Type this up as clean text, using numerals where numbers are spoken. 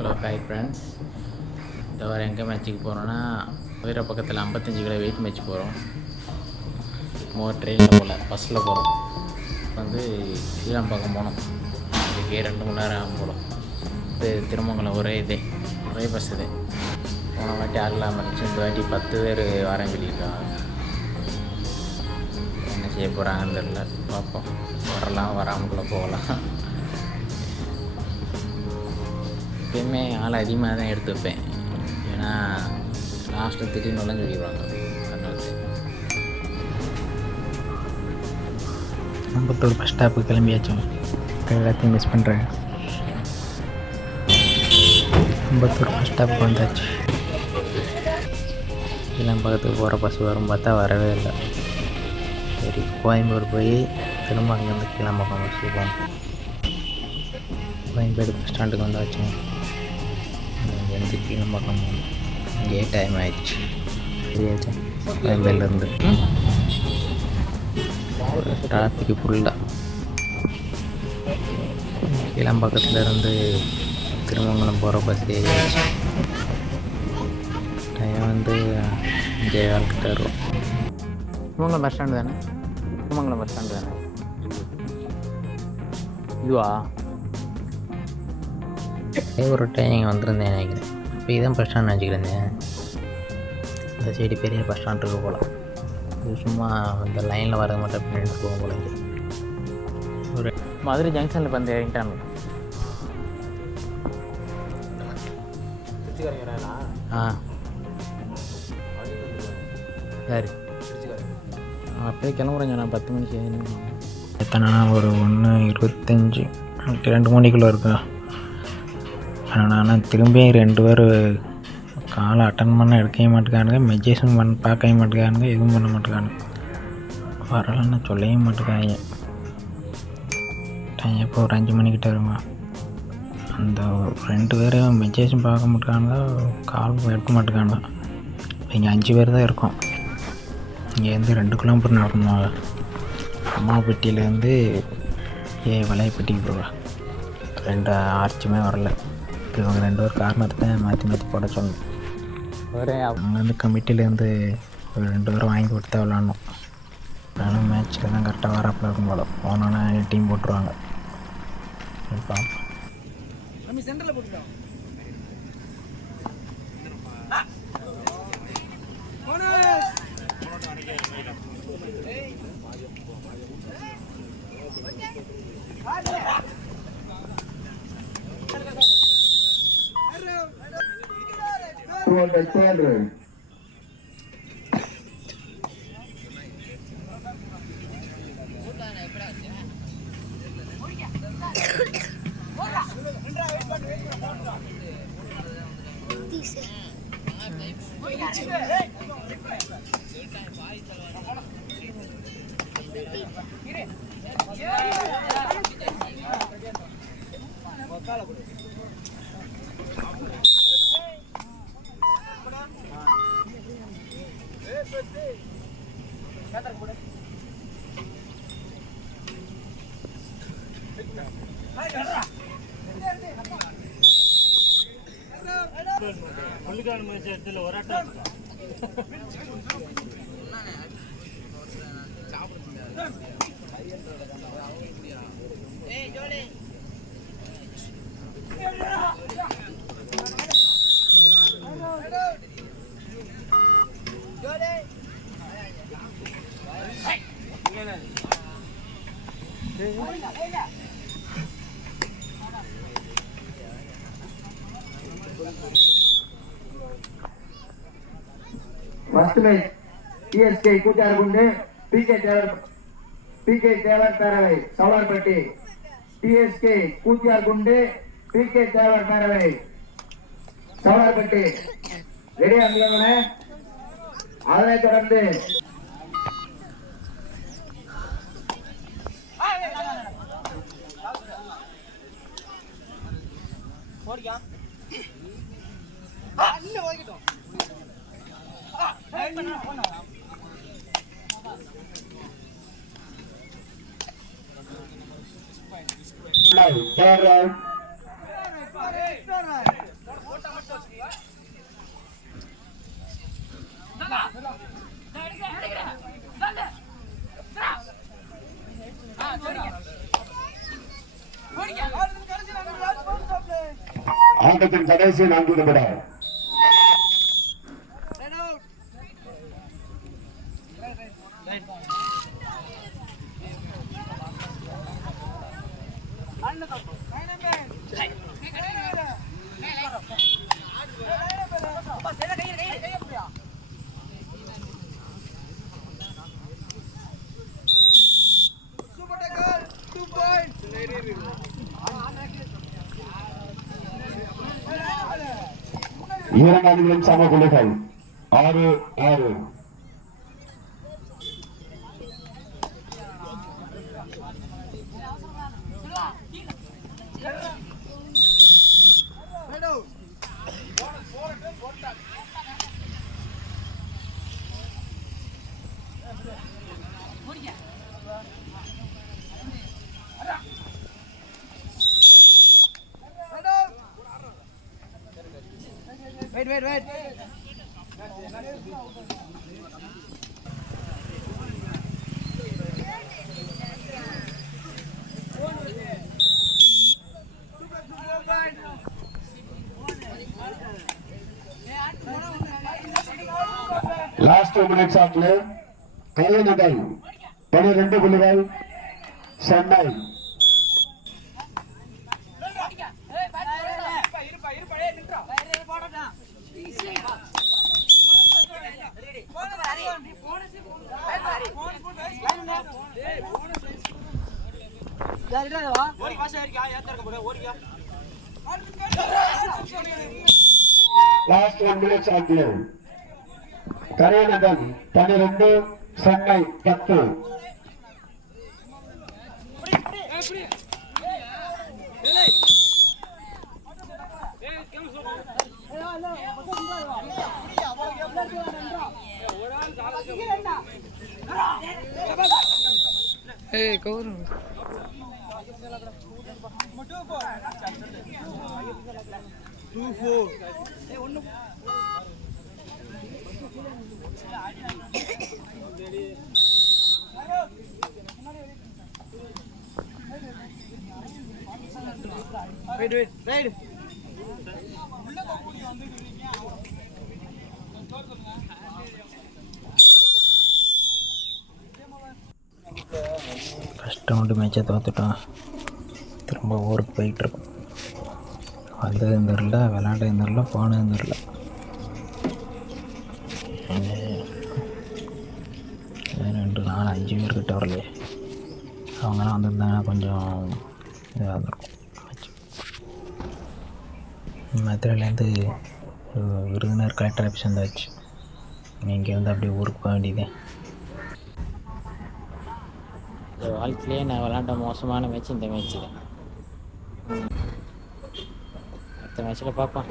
Hello hi friends. இந்த வாரம் எங்கே மேட்ச்சுக்கு போகிறோன்னா வேறு பக்கத்தில் 55 கிலோ வெயிட் மேட்ச் போகிறோம். ட்ரெயினில் போகல, பஸ்ஸில் போகிறோம். ஸ்ரீராம்பாக்கம் போனோம். இதுக்கே 2 மணி நேரம் ஆகும் போகிறோம். திருமங்கலம் ஒரே பஸ் இது. போன வாட்டி ஆகலாம் இருந்துச்சு, இந்த வாட்டி 10 பேர் வரேன் சொல்லியிருக்காங்க. என்ன செய்ய போகிறாங்கன்னு தெரியல, பார்ப்போம். வரலாம், வராமக்குள்ளே போகலாம். எப்பயுமே ஆள் அதிகமாக தான் எடுத்து வைப்பேன், ஏன்னா லாஸ்ட்டு திடீர்னு சொல்லிடுவாங்க. அதனால அம்பத்தூர் பஸ் ஸ்டாப்புக்கு கிளம்பியாச்சும். எல்லாத்தையும் மிஸ் பண்ணுறேன். அம்பத்தூர் பஸ் ஸ்டாப்புக்கு வந்தாச்சு. பக்கத்துக்கு போகிற பஸ் வரும் பார்த்தா வரவே இல்லை. சரி, கோயம்பேடு போய் திரும்ப அங்கேருந்து கிளம்பக்கம் பஸ்ஸுக்கு போகணும். கோயம்பேடு பஸ் ஸ்டாண்டுக்கு வந்தாச்சுங்க. அங்கேருந்து கிளம்பக்கம் போகணும். இங்கே டைம் ஆயிடுச்சு. சரியாச்சா? கோயம்பேடுலேருந்து டிராஃபிக்கு ஃபுல்லாக. கிளம்பக்கத்துலேருந்து திருமங்கலம் போகிற பஸ் ஏறியாச்சு. டைம் 5:15 தரும். திருமங்கலம் பஸ் ஸ்டாண்டு தானே? திருமங்கலம் பஸ் ஸ்டாண்டு தானே இதுவா? ஒரு டைம் இங்கே வந்திருந்தேன் நினைக்கிறேன். இப்போ இதான் பஸ் ஸ்டாண்ட் நினச்சிக்கிறேன். இந்த சைடு பெரிய பஸ் ஸ்டாண்ட் இருக்கு போல். இது சும்மா இந்த லைனில் வரது மட்டும் பின்னாடி போகும் போல. ஒரு மதுரை ஜங்ஷனில் வந்து இறங்கிட்டாங்க. சரி, அப்படியே கிளம்புறேங்க. நான் 10 மணிக்கு எத்தனை ஒரு 1:25 2 மணிக்குள்ளே இருக்கா. ஆனால் திரும்பியும் 2 பேர் காலை அட்டன் பண்ண எடுக்கவே மாட்டேங்கானுங்க, மெஜேஷன் பார்க்கவே மாட்டேங்கானுங்க, எதுவும் பண்ண மாட்டேங்கானுங்க. வரலன்னு சொல்லவே மாட்டேங்காங்க. டைம் எப்போ ஒரு 5 மணிக்கிட்ட வருமா. அந்த 2 பேரும் மெஜேஷன் பார்க்க மாட்டேங்கானுங்க, கால் எடுக்க மாட்டேங்கானுங்க. இங்கே 5 பேர் தான் இருக்கோம். இங்கேருந்து 2 கிலோமீட்டர் நடக்கணும். அம்மாப்பட்டியிலேருந்து வளையப்பட்டிக்கு போவேன். 2 ஆர்ச்சுமே வரல. இவங்க 2 பேர் காரணத்தை தான் மாற்றி போட சொன்னோம். அங்கேருந்து கமிட்டிலேருந்து ஒரு 2 பேரும் வாங்கி கொடுத்தா விளாட்ணும். அதனால் மேட்ச்சில் தான் கரெக்டாக வரப்பில் இருக்கும் போல. போனோன்னா டீம் போட்டுருவாங்க. பார்ப்போம். சென்டரில் போட்டுட்டோம். ஃபர்ஸ்ட் மேட்ச் டிஎஸ்கே கூட்டார்குண்டு பிகே தேவர் பேரவை சவுலார்பட்டி. டிஎஸ்கே கூட்டியார்குண்டு பிகே தேவர் பேரவை சவுலார்பட்டி. ரெடியா இருந்தவனே. அதனைத் தொடர்ந்து Fair right. ஆட்டத்தின் கடைசி 4 நிமிடம். இரண்டு அணிகளும் சம புள்ளிகள் 6-6. Wait. Last 2 minutes of play. Kalainagar 12 புள்ளிகள், Chennai last 1 minutes of play. Kalainagar 12, Chennai 10. Wait. First round மேட்சை தோற்றுட்டோம். திரும்ப ஊருக்கு போயிட்டுருக்கோம். வந்ததும் தெரில, விளாண்டதும் தெரில, போனதும் தெரில. 2 4 5 பேர்கிட்ட வரலையே. அவங்களாம் வந்திருந்தாங்கன்னா கொஞ்சம் இதாக இருந்திருக்கும். மதுரையிலேருந்து விருதுநகர் கலெக்டர் ஆஃபீஸ் வந்தாச்சு. இங்கே வந்து அப்படியே ஊருக்கு போக வேண்டியதே. வாழ்க்கையிலே நான் விளாண்ட மோசமான மேட்ச் இந்த மேட்ச்சு தான். அடுத்த மேட்ச்சில் பார்ப்போம்.